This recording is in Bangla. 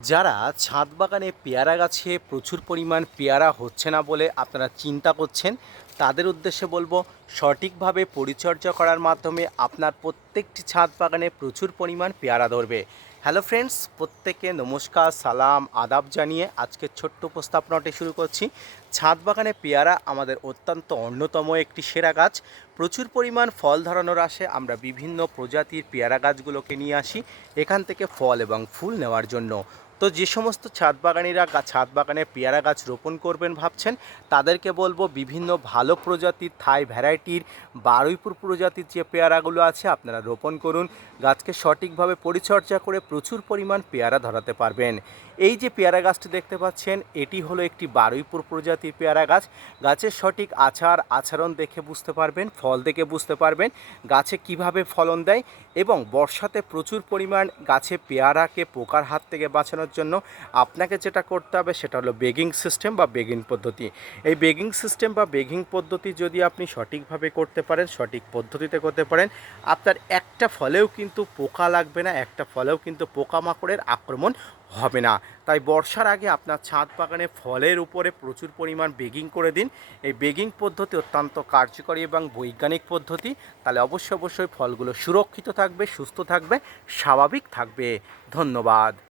যারা ছাদ বাগানে পেয়ারা গাছে প্রচুর পরিমাণ পেয়ারা হচ্ছে না বলে আপনারা চিন্তা করছেন, তাদের উদ্দেশ্যে বলব সঠিকভাবে পরিচর্যা করার মাধ্যমে আপনার প্রত্যেকটি ছাদ বাগানে প্রচুর পরিমাণ পেয়ারা ধরবে। হ্যালো ফ্রেন্ডস প্রত্যেকে নমস্কার, সালাম, আদাব জানিয়ে আজকের ছোট্ট উপস্থাপনাটি শুরু করছি। ছাদ বাগানে পেয়ারা আমাদের অত্যন্ত অন্যতম একটি সেরা গাছ। প্রচুর পরিমাণ ফল ধরানোর আসে, আমরা বিভিন্ন প্রজাতির পেয়ারা গাছগুলোকে নিয়ে আসি, এখান থেকে ফল এবং ফুল নেওয়ার জন্য। তো যে সমস্ত ছাদ বাগানিরা ছাদ বাগানে পেয়ারা গাছ রোপণ করবেন ভাবছেন, তাদেরকে বলব বিভিন্ন ভালো প্রজাতির থাই ভ্যারাইটির বারুইপুর প্রজাতির যে পেয়ারাগুলো আছে আপনারা রোপণ করুন। গাছকে সঠিকভাবে পরিচর্যা করে প্রচুর পরিমাণ পেয়ারা ধরাতে পারবেন। এই যে পেয়ারা গাছটি দেখতে পাচ্ছেন, এটি হলো একটি বারুইপুর প্রজাতির পেয়ারা গাছ। গাছের সঠিক আচার, আচরণ দেখে বুঝতে পারবেন, ফল দেখে বুঝতে পারবেন গাছে কীভাবে ফলন দেয় এবং বর্ষাতে প্রচুর পরিমাণ গাছে পেয়ারাকে পোকার হাত থেকে বাঁচানোর জন্য আপনাকে যেটা করতে হবে সেটা হলো বেগিং সিস্টেম বা বেগিং পদ্ধতি। এই বেগিং সিস্টেম বা বেগিং পদ্ধতি যদি আপনি সঠিকভাবে করতে পারেন, সঠিক পদ্ধতিতে করতে পারেন, আপনার একটা ফলেও কিন্তু পোকা লাগবে না, একটা ফলেও কিন্তু পোকামাকড়ের আক্রমণ হবে না। তাই বর্ষার আগে আপনার ছাদ বাগানে ফলের উপরে প্রচুর পরিমাণ বেগিং করে দিন। এই বেগিং পদ্ধতি অত্যন্ত কার্যকরী এবং বৈজ্ঞানিক পদ্ধতি। তাহলে অবশ্যই অবশ্যই ফলগুলো সুরক্ষিত থাকবে, সুস্থ থাকবে, স্বাভাবিক থাকবে। ধন্যবাদ।